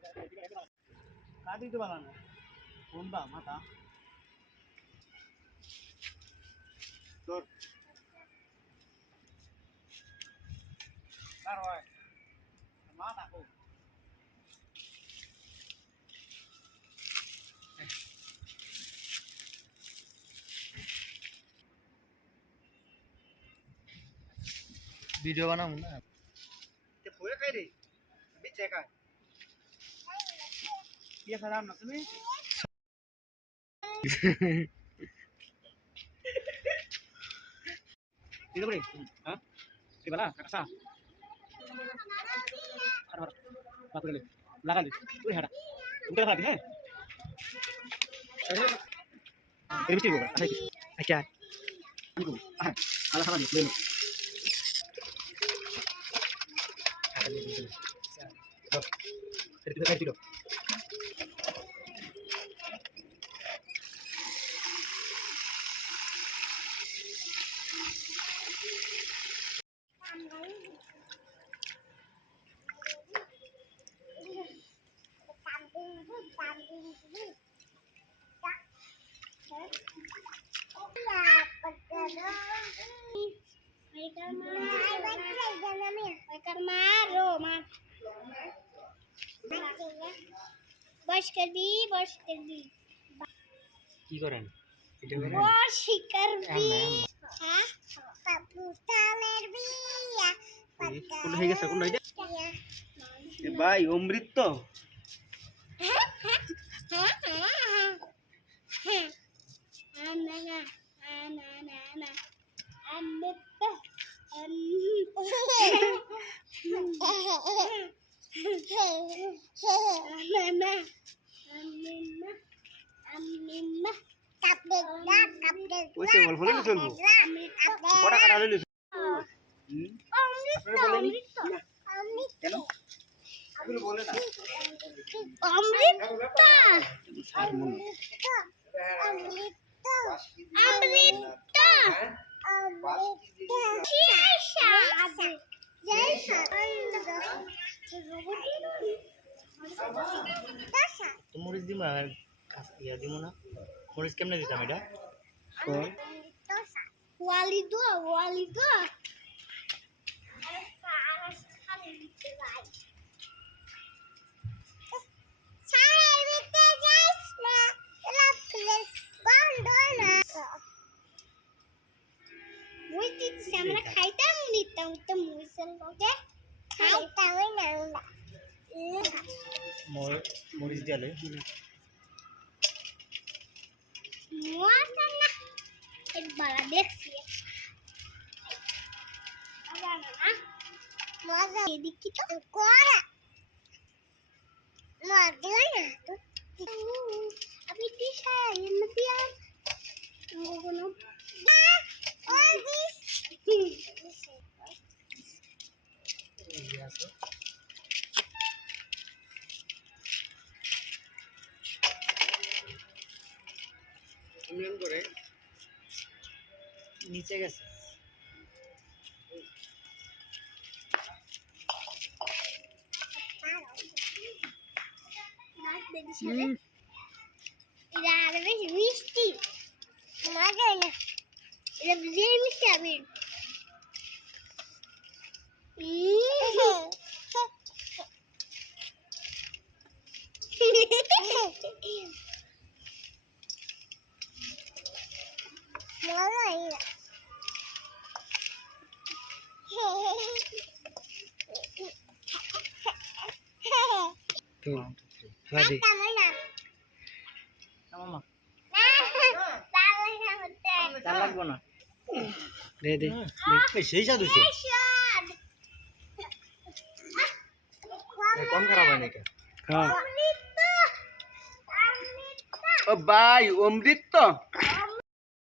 কাটি দিতে পারলাম না কোন বা মাথা তোর কার হয় মাথা কো वीडियो बनाऊं ना ते फोय काय रे बीच काय ये खराब ना तुम्ही itu beri hah di mana kasa ada apa kali belakang di tuh ada udah lagi he ini mesti gua aja itu ala sama di dulu ada di sini dok dari itu बस कर दी কি করেন বস कर दी हां কাপুতালের বিয়া কোন হয়ে গেছে কোন হইছে এ ভাই অমৃত তো ওইসে বল বলে চলবো বড় কাটা লইলো কেন এগুলো বলে না তো মরিচ দিমা ইয়া দিমু না মরিচ কেমনে দিতাম এটা ওয়ালিদো আমরা খাইতাম নিতাম তো মুইসেল ওকে খাইতাম না মরিচ দিয়ালে মজা না একবার দেখছি মজা দেখি তো করা মজা না তো আমি দিশা এমপিয়া কোনো all this এমন করে নিচে গেছে এটা আর বেশি মিষ্টি মজা না এটা যে মিষ্টি আমি রাধে লাগবো না দে দে সেই স্বাদ হয়েছে কম খারাপ হয় না এটা ও ভাই অমৃত তো